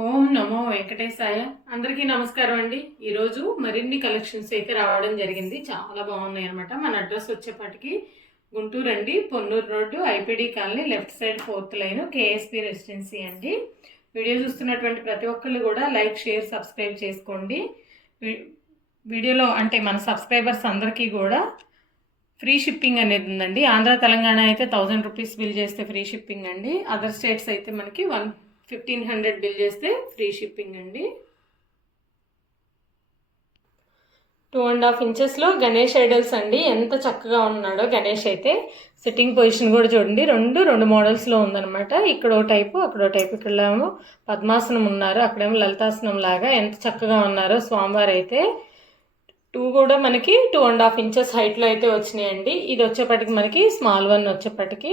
ఓం నమో వెంకటేశాయ. అందరికీ నమస్కారం అండి. ఈరోజు మరిన్ని కలెక్షన్స్ అయితే రావడం జరిగింది. చాలా బాగున్నాయి అనమాట. మన అడ్రస్ వచ్చేపాటికి గుంటూరు అండి, Ponnuru road, IPD colony, left side 4th line, KSP residency అండి. వీడియో చూస్తున్నటువంటి ప్రతి ఒక్కళ్ళు కూడా లైక్, షేర్, సబ్స్క్రైబ్ చేసుకోండి. వీడియోలో అంటే మన సబ్స్క్రైబర్స్ అందరికీ కూడా ఫ్రీ షిప్పింగ్ అనేది ఉందండి. ఆంధ్ర తెలంగాణ అయితే 1000 రూపీస్ బిల్ చేస్తే ఫ్రీ షిప్పింగ్ అండి. అదర్ స్టేట్స్ అయితే మనకి 1500 బిల్ చేస్తే ఫ్రీ షిప్పింగ్ అండి. 2.5 ఇంచెస్లో గణేష్ ఐడల్స్ అండి. ఎంత చక్కగా ఉన్నాడో గణేష్ అయితే. సిట్టింగ్ పొజిషన్ కూడా చూడండి, రెండు మోడల్స్లో ఉందన్నమాట. ఇక్కడ ఓ టైపు, అక్కడ ఓ టైపు. ఇక్కడేమో పద్మాసనం ఉన్నారు, అక్కడేమో లలితాసనం లాగా. ఎంత చక్కగా ఉన్నారో స్వామివారు అయితే. 2 కూడా మనకి 2.5 ఇంచెస్ హైట్లో అయితే వచ్చినాయండి. ఇది వచ్చేప్పటికి మనకి స్మాల్ వన్ వచ్చేప్పటికి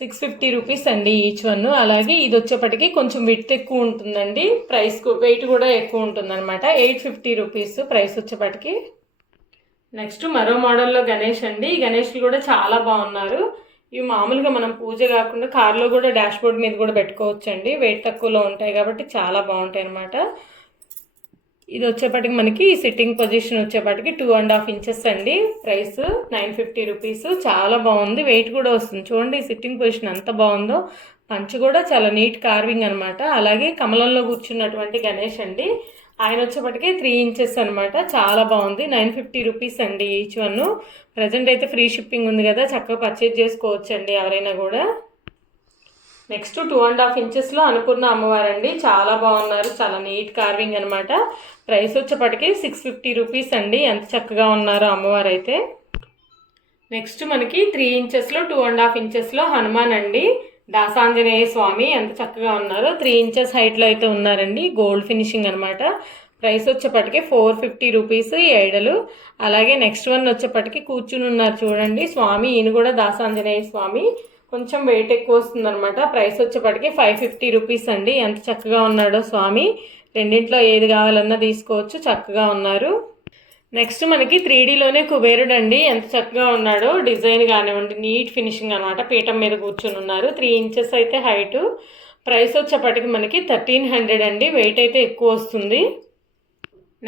650 రూపీస్ అండి ఈచ్ వన్. అలాగే ఇది వచ్చేప్పటికి కొంచెం విడ్త్ ఎక్కువ ఉంటుందండి, ప్రైస్ వెయిట్ కూడా ఎక్కువ ఉంటుందన్నమాట. 850 రూపీస్ ప్రైస్ వచ్చేప్పటికి. నెక్స్ట్ మరో మోడల్లో గణేష్ అండి. ఈ గణేష్లు కూడా చాలా బాగున్నారు. ఇవి మామూలుగా మనం పూజ కాకుండా కార్లో కూడా డాష్ బోర్డ్ మీద కూడా పెట్టుకోవచ్చండి. వెయిట్ తక్కువలో ఉంటాయి కాబట్టి చాలా బాగుంటాయి అన్నమాట. ఇది వచ్చేప్పటికి మనకి సిట్టింగ్ పొజిషన్ వచ్చేప్పటికి 2.5 ఇంచెస్ అండి. Price 950 rupees. చాలా బాగుంది, వెయిట్ కూడా వస్తుంది. చూడండి సిట్టింగ్ పొజిషన్ ఎంత బాగుందో. పంచ్ కూడా చాలా నీట్ కార్వింగ్ అనమాట. అలాగే కమలంలో కూర్చున్నటువంటి గణేష్ అండి. ఆయన వచ్చేప్పటికి 3 ఇంచెస్ అనమాట. చాలా బాగుంది. 950 రూపీస్ అండి ఈచ్ వన్. ప్రజెంట్ అయితే ఫ్రీ షిప్పింగ్ ఉంది కదా, చక్కగా పర్చేజ్ చేసుకోవచ్చండి ఎవరైనా కూడా. నెక్స్ట్ 2.5 ఇంచెస్లో అన్నపూర్ణ అమ్మవారండి. చాలా బాగున్నారు, చాలా నీట్ కార్వింగ్ అనమాట. ప్రైస్ వచ్చేప్పటికి 650 రూపీస్ అండి. ఎంత చక్కగా ఉన్నారో అమ్మవారు అయితే. నెక్స్ట్ మనకి 3 ఇంచెస్లో 2.5 ఇంచెస్లో హనుమాన్ అండి. దాసాంజనేయ స్వామి ఎంత చక్కగా ఉన్నారో. 3 ఇంచెస్ హైట్లో అయితే ఉన్నారండి. గోల్డ్ ఫినిషింగ్ అనమాట. ప్రైస్ వచ్చేప్పటికి 450 రూపీస్ ఈ ఐడలు. అలాగే నెక్స్ట్ వన్ వచ్చేప్పటికి కూర్చుని ఉన్నారు చూడండి స్వామి. ఈయన కూడా దాసాంజనేయ స్వామి. కొంచెం వెయిట్ ఎక్కువ వస్తుంది అనమాట. ప్రైస్ వచ్చేప్పటికి 550 రూపీస్ అండి. ఎంత చక్కగా ఉన్నాడో స్వామి. రెండింట్లో ఏది కావాలన్నా తీసుకోవచ్చు, చక్కగా ఉన్నారు. నెక్స్ట్ మనకి 3Dలోనే కుబేరుడు అండి. ఎంత చక్కగా ఉన్నాడో. డిజైన్ కానివ్వండి, నీట్ ఫినిషింగ్ అనమాట. పీఠం మీద కూర్చొని ఉన్నారు. 3 ఇంచెస్ అయితే హైటు. ప్రైస్ వచ్చేప్పటికి మనకి 1300 అండి. వెయిట్ అయితే ఎక్కువ వస్తుంది.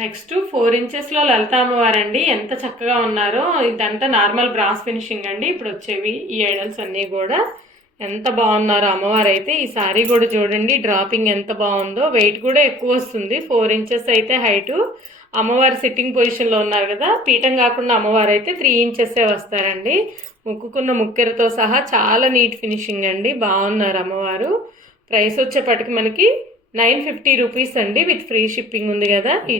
నెక్స్ట్ 4 ఇంచెస్లో లలిత అమ్మవారండి. ఎంత చక్కగా ఉన్నారో. ఇదంతా నార్మల్ బ్రాస్ ఫినిషింగ్ అండి. ఇప్పుడు వచ్చేవి ఈ ఐడల్స్ అన్నీ కూడా. ఎంత బాగున్నారో అమ్మవారు అయితే. ఈ సారీ కూడా చూడండి, డ్రాపింగ్ ఎంత బాగుందో. వెయిట్ కూడా ఎక్కువ వస్తుంది. 4 ఇంచెస్ అయితే హైటు. అమ్మవారు సిట్టింగ్ పొజిషన్లో ఉన్నారు కదా. పీఠం కాకుండా అమ్మవారు అయితే 3 ఇంచెస్సే వస్తారండి. ముక్కుకున్న ముక్కెరతో సహా చాలా నీట్ ఫినిషింగ్ అండి. బాగున్నారు అమ్మవారు. ప్రైస్ వచ్చేప్పటికి మనకి 950 రూపీస్ అండి. విత్ ఫ్రీ షిప్పింగ్ ఉంది కదా. ఈ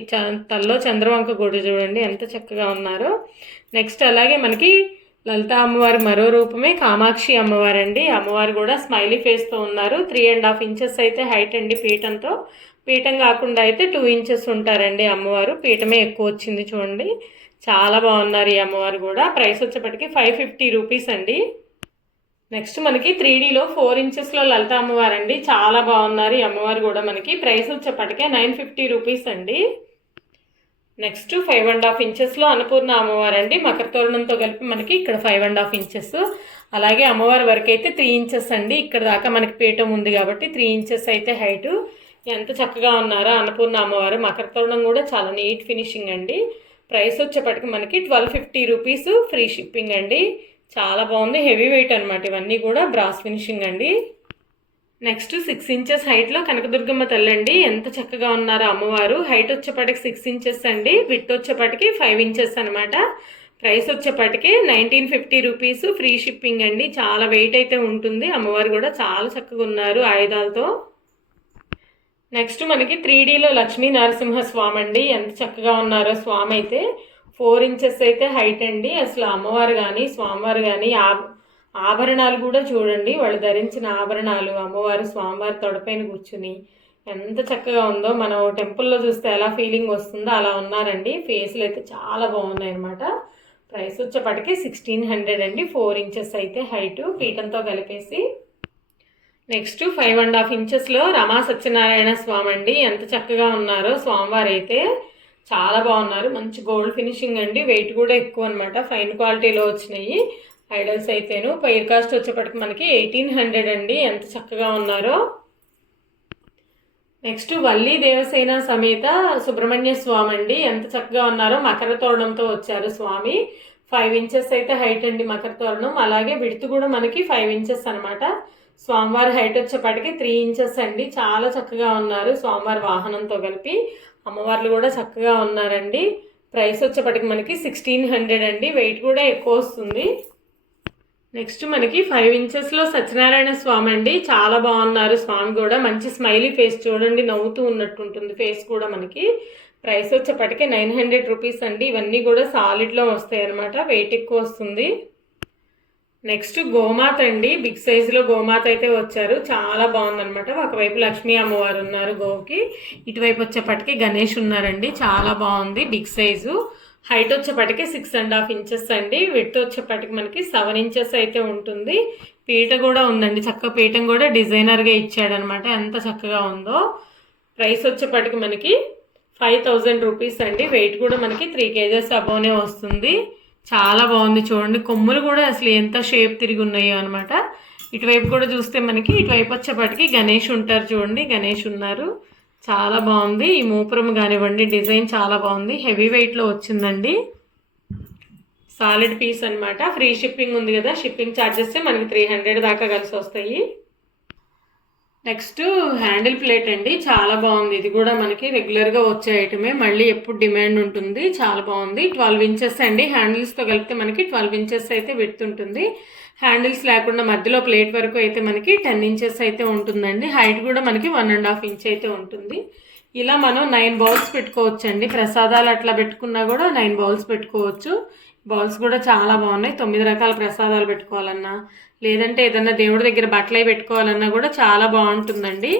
తల్లో చంద్రవంక కూడా చూడండి ఎంత చక్కగా ఉన్నారో. నెక్స్ట్ అలాగే మనకి లలిత అమ్మవారి మరో రూపమే కామాక్షి అమ్మవారు అండి. అమ్మవారు కూడా స్మైలీ ఫేస్తో ఉన్నారు. 3.5 ఇంచెస్ అయితే హైట్ అండి పీఠంతో. పీఠం కాకుండా అయితే 2 ఇంచెస్ ఉంటారండి అమ్మవారు. పీఠమే ఎక్కువ వచ్చింది చూడండి. చాలా బాగున్నారు ఈ అమ్మవారు కూడా. ప్రైస్ వచ్చేప్పటికి 550 రూపీస్ అండి. నెక్స్ట్ మనకి 3Dలో 4 ఇంచెస్లో లలిత అమ్మవారండి. చాలా బాగున్నారు ఈ అమ్మవారు కూడా మనకి. ప్రైస్ వచ్చేప్పటికే 950 రూపీస్ అండి. నెక్స్ట్ 5.5 ఇంచెస్లో అన్నపూర్ణ అమ్మవారండి. మకర తోరణంతో కలిపి మనకి ఇక్కడ 5.5 ఇంచెస్. అలాగే అమ్మవారి వరకు అయితే 3 ఇంచెస్ అండి. ఇక్కడ దాకా మనకి పీఠం ఉంది కాబట్టి 3 ఇంచెస్ అయితే హైటు. ఎంత చక్కగా ఉన్నారో అన్నపూర్ణ అమ్మవారు. మకర తోరణం కూడా చాలా నీట్ ఫినిషింగ్ అండి. ప్రైస్ వచ్చేప్పటికి మనకి 1250 రూపీస్ ఫ్రీ షిప్పింగ్ అండి. చాలా బాగుంది, హెవీ వెయిట్ అనమాట. ఇవన్నీ కూడా బ్రాస్ ఫినిషింగ్ అండి. నెక్స్ట్ 6 ఇంచెస్ హైట్లో కనకదుర్గమ్మ తల్లి అండి. ఎంత చక్కగా ఉన్నారో అమ్మవారు. హైట్ వచ్చేప్పటికి 6 ఇంచెస్ అండి. విడ్త్ వచ్చేప్పటికి 5 ఇంచెస్ అనమాట. ప్రైస్ వచ్చేప్పటికి 1950 రూపీస్ ఫ్రీ షిప్పింగ్ అండి. చాలా వెయిట్ అయితే ఉంటుంది. అమ్మవారు కూడా చాలా చక్కగా ఉన్నారు ఆయుధాలతో. నెక్స్ట్ మనకి 3Dలో లక్ష్మీ నరసింహ స్వామి అండి. ఎంత చక్కగా ఉన్నారో స్వామి అయితే. 4 ఇంచెస్ అయితే హైట్ అండి. అసలు అమ్మవారు కానీ స్వామివారు కానీ ఆభరణాలు కూడా చూడండి, వాళ్ళు ధరించిన ఆభరణాలు. అమ్మవారు స్వామివారి తొడపైన కూర్చుని ఎంత చక్కగా ఉందో. మనం టెంపుల్లో చూస్తే ఎలా ఫీలింగ్ వస్తుందో అలా ఉన్నారండి. ఫేస్లు అయితే చాలా బాగున్నాయి అనమాట. ప్రైస్ వచ్చేప్పటికి 1600 అండి. 4 ఇంచెస్ అయితే హైటు పీఠంతో కలిపేసి. నెక్స్ట్ 5.5 ఇంచెస్లో రమా సత్యనారాయణ స్వామి అండి. ఎంత చక్కగా ఉన్నారో స్వామివారు అయితే. చాలా బాగున్నారు. మంచి గోల్డ్ ఫినిషింగ్ అండి. వెయిట్ కూడా ఎక్కువ అనమాట. ఫైన్ క్వాలిటీలో వచ్చినాయి ఐడల్స్ అయితేను. పైర్ కాస్ట్ వచ్చేప్పటికి మనకి 1800 అండి. ఎంత చక్కగా ఉన్నారో. నెక్స్ట్ వల్లి దేవసేన సమేత సుబ్రహ్మణ్య స్వామి అండి. ఎంత చక్కగా ఉన్నారో, మకర తోరణంతో వచ్చారు స్వామి. 5 ఇంచెస్ అయితే హైట్ అండి మకర తోరణం. అలాగే విడ్త్ కూడా మనకి 5 ఇంచెస్ అనమాట. స్వామివారి హైట్ వచ్చేపాటికి 3 ఇంచెస్ అండి. చాలా చక్కగా ఉన్నారు స్వామివారి వాహనంతో కలిపి. అమ్మవార్లు కూడా చక్కగా ఉన్నారండి. ప్రైస్ వచ్చేపాటికి మనకి 1600 అండి. వెయిట్ కూడా ఎక్కువ వస్తుంది. నెక్స్ట్ మనకి 5 ఇంచెస్లో సత్యనారాయణ స్వామి అండి. చాలా బాగున్నారు స్వామి కూడా. మంచి స్మైలీ ఫేస్ చూడండి, నవ్వుతూ ఉన్నట్టు ఉంటుంది ఫేస్ కూడా మనకి. ప్రైస్ వచ్చేప్పటికే 900 రూపీస్ అండి. ఇవన్నీ కూడా సాలిడ్లో వస్తాయి అనమాట. వెయిట్ ఎక్కువ వస్తుంది. నెక్స్ట్ గోమాత అండి. బిగ్ సైజులో గోమాత అయితే వచ్చారు. చాలా బాగుందనమాట. ఒకవైపు లక్ష్మీ అమ్మవారు ఉన్నారు గోవుకి, ఇటువైపు వచ్చేప్పటికి గణేష్ ఉన్నారండి. చాలా బాగుంది. Big size. హైట్ వచ్చేప్పటికి 6.5 ఇంచెస్ అండి. విడ్త్ వచ్చేప్పటికి మనకి 7 ఇంచెస్ అయితే ఉంటుంది. పీట కూడా ఉందండి. చక్కగా పీఠం కూడా డిజైనర్గా ఇచ్చాడనమాట. ఎంత చక్కగా ఉందో. ప్రైస్ వచ్చేప్పటికి మనకి 5000 రూపీస్ అండి. వెయిట్ కూడా మనకి 3 kgs అబోనే వస్తుంది. చాలా బాగుంది చూడండి. కొమ్ములు కూడా అసలు ఎంత షేప్ తిరిగి ఉన్నాయో అనమాట. ఇటువైపు కూడా చూస్తే మనకి ఇటువైపు వచ్చేప్పటికి గణేష్ ఉంటారు చూడండి. గణేష్ ఉన్నారు. చాలా బాగుంది. ఈ మూపురం కానివ్వండి, డిజైన్ చాలా బాగుంది. హెవీ వెయిట్లో వచ్చిందండి. సాలిడ్ పీస్ అనమాట. ఫ్రీ షిప్పింగ్ ఉంది కదా, షిప్పింగ్ ఛార్జెస్ మనకి 300 దాకా కలిసి వస్తాయి. నెక్స్ట్ హ్యాండిల్ ప్లేట్ అండి. చాలా బాగుంది. ఇది కూడా మనకి రెగ్యులర్గా వచ్చే ఐటమే, మళ్ళీ ఎప్పుడు డిమాండ్ ఉంటుంది. చాలా బాగుంది. 12 ఇంచెస్ అండి. హ్యాండిల్స్తో కలిపితే మనకి 12 ఇంచెస్ అయితే విడ్త్ ఉంటుంది. హ్యాండిల్స్ లేకుండా మధ్యలో ప్లేట్ వరకు అయితే మనకి 10 ఇంచెస్ అయితే ఉంటుందండి. హైట్ కూడా మనకి 1.5 ఇంచ్ అయితే ఉంటుంది. ఇలా మనం 9 బౌల్స్ పెట్టుకోవచ్చు అండి. ప్రసాదాలు అట్లా పెట్టుకున్నా కూడా 9 బౌల్స్ పెట్టుకోవచ్చు. బౌల్స్ కూడా చాలా బాగున్నాయి. 9 రకాల ప్రసాదాలు పెట్టుకోవాలన్నా, లేదంటే ఏదన్నా దేవుడి దగ్గర బట్టలై పెట్టుకోవాలన్నా కూడా చాలా బాగుంటుందండి.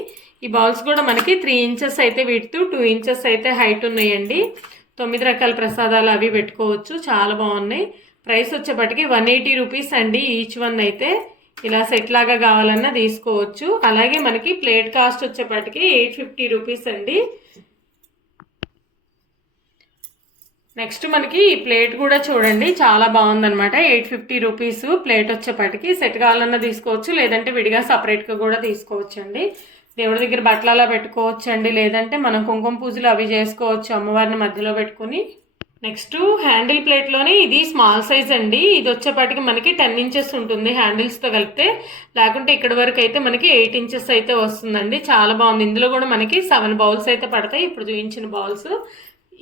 ఈ బౌల్స్ కూడా మనకి 3 ఇంచెస్ అయితే విడ్త్, 2 ఇంచెస్ అయితే హైట్ ఉన్నాయండి. 9 రకాల ప్రసాదాలు అవి పెట్టుకోవచ్చు. చాలా బాగున్నాయి. ప్రైస్ వచ్చేప్పటికి 180 రూపీస్ అండి. ఈచ్ వన్ అయితే ఇలా సెట్ లాగా కావాలన్నా తీసుకోవచ్చు. అలాగే మనకి ప్లేట్ కాస్ట్ వచ్చేప్పటికి 850 రూపీస్ అండి. నెక్స్ట్ మనకి ఈ ప్లేట్ కూడా చూడండి, చాలా బాగుందనమాట. 850 రూపీస్ ప్లేట్ వచ్చేప్పటికి. సెట్ కావాలన్నా తీసుకోవచ్చు, లేదంటే విడిగా సపరేట్గా కూడా తీసుకోవచ్చు అండి. దేవుడి దగ్గర బట్టలు అలా పెట్టుకోవచ్చు అండి, లేదంటే మనం కుంకుమ పూజలు అవి చేసుకోవచ్చు అమ్మవారిని మధ్యలో పెట్టుకుని. నెక్స్ట్ హ్యాండిల్ ప్లేట్లోనే ఇది స్మాల్ సైజ్ అండి. ఇది వచ్చేపాటికి మనకి 10 ఇంచెస్ ఉంటుంది హ్యాండిల్స్తో కలిపితే. లేకుంటే ఇక్కడ వరకు అయితే మనకి 8 ఇంచెస్ అయితే వస్తుందండి. చాలా బాగుంది. ఇందులో కూడా మనకి 7 బౌల్స్ అయితే పడతాయి. ఇప్పుడు చూపించిన బౌల్స్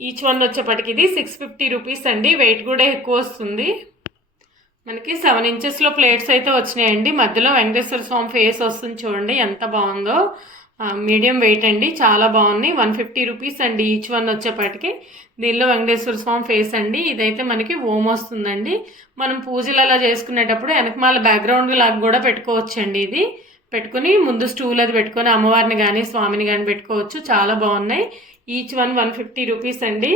ఈచ్ వన్ వచ్చేప్పటికి ఇది 650 రూపీస్ అండి. వెయిట్ కూడా ఎక్కువ వస్తుంది. మనకి 7 ఇంచెస్లో ప్లేట్స్ అయితే వచ్చినాయండి. మధ్యలో వెంకటేశ్వర స్వామి ఫేస్ వస్తుంది చూడండి, ఎంత బాగుందో. మీడియం వెయిట్ అండి. చాలా బాగుంది. 150 రూపీస్ అండి ఈచ్ వన్ వచ్చేప్పటికి. దీనిలో వెంకటేశ్వర స్వామి ఫేస్ అండి. ఇదైతే మనకి ఓం వస్తుందండి. మనం పూజలు అలా చేసుకునేటప్పుడు వెనకమాల బ్యాక్గ్రౌండ్ లాగా కూడా పెట్టుకోవచ్చండి. ఇది పెట్టుకుని ముందు స్టూల్ అది పెట్టుకొని అమ్మవారిని కానీ స్వామిని కానీ పెట్టుకోవచ్చు. చాలా బాగున్నాయి. ఈచ్ వన్ 150 రూపీస్ అండి.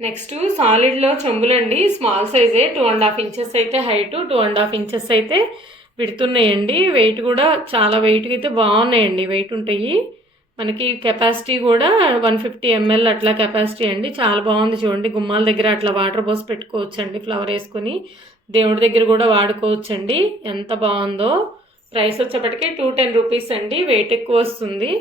నెక్స్ట్ సాలిడ్లో చెంబులండి. స్మాల్ సైజే, 2.5 ఇంచెస్ అయితే హైటు, 2.5 ఇంచెస్ అయితే విడుతున్నాయండి. వెయిట్ కూడా చాలా వెయిట్ అయితే బాగున్నాయండి. వెయిట్ ఉంటాయి. మనకి కెపాసిటీ కూడా 150 ml అట్లా కెపాసిటీ అండి. చాలా బాగుంది చూడండి. గుమ్మాల దగ్గర అట్లా వాటర్ పోసి పెట్టుకోవచ్చండి. ఫ్లవర్ వేసుకొని దేవుడి దగ్గర కూడా వాడుకోవచ్చండి. ఎంత బాగుందో. ప్రైస్ వచ్చేప్పటికి 210 రూపీస్ అండి. వెయిట్ ఎక్కువ వస్తుంది.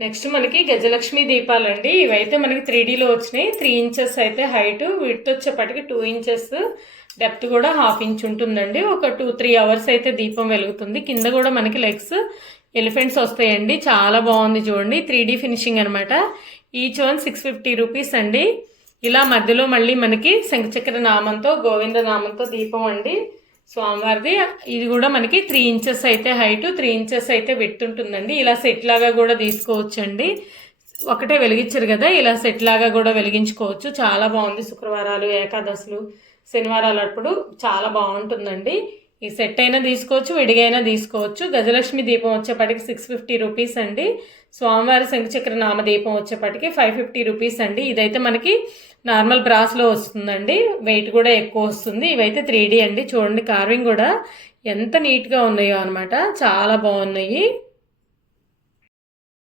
నెక్స్ట్ మనకి గజలక్ష్మి దీపాలండి. ఇవైతే మనకి 3Dలో వచ్చినాయి. 3 ఇంచెస్ అయితే హైటు, విడ్త్ వచ్చేప్పటికి 2 ఇంచెస్, డెప్త్ కూడా 1/2 ఇంచ్ ఉంటుందండి. ఒక 2-3 అవర్స్ అయితే దీపం వెలుగుతుంది. కింద కూడా మనకి లెగ్స్ ఎలిఫెంట్స్ వస్తాయండి. చాలా బాగుంది చూడండి. 3D ఫినిషింగ్ అనమాట. ఈచ్ వన్ 650 రూపీస్ అండి. ఇలా మధ్యలో మళ్ళీ మనకి శంఖచక్ర నామంతో, గోవింద నామంతో దీపం అండి స్వామివారిది. ఇది కూడా మనకి 3 ఇంచెస్ అయితే హైటు, 3 ఇంచెస్ అయితే విడ్త్ ఉంటుందండి. ఇలా సెట్ లాగా కూడా తీసుకోవచ్చండి. ఒకటే వెలిగించారు కదా, ఇలా సెట్ లాగా కూడా వెలిగించుకోవచ్చు. చాలా బాగుంది. శుక్రవారాలు, ఏకాదశులు, శనివారాలు అప్పుడు చాలా బాగుంటుందండి. ఈ సెట్ అయినా తీసుకోవచ్చు, విడిగా అయినా తీసుకోవచ్చు. గజలక్ష్మి దీపం వచ్చేప్పటికి 650 రూపీస్ అండి. స్వామివారి శంఖచక్ర నామ దీపం వచ్చేప్పటికి 550 రూపీస్ అండి. ఇదైతే మనకి నార్మల్ బ్రాస్లో వస్తుందండి. వెయిట్ కూడా ఎక్కువ వస్తుంది. ఇవైతే 3D అండి. చూడండి కార్వింగ్ కూడా ఎంత నీట్గా ఉన్నాయో అనమాట. చాలా బాగున్నాయి.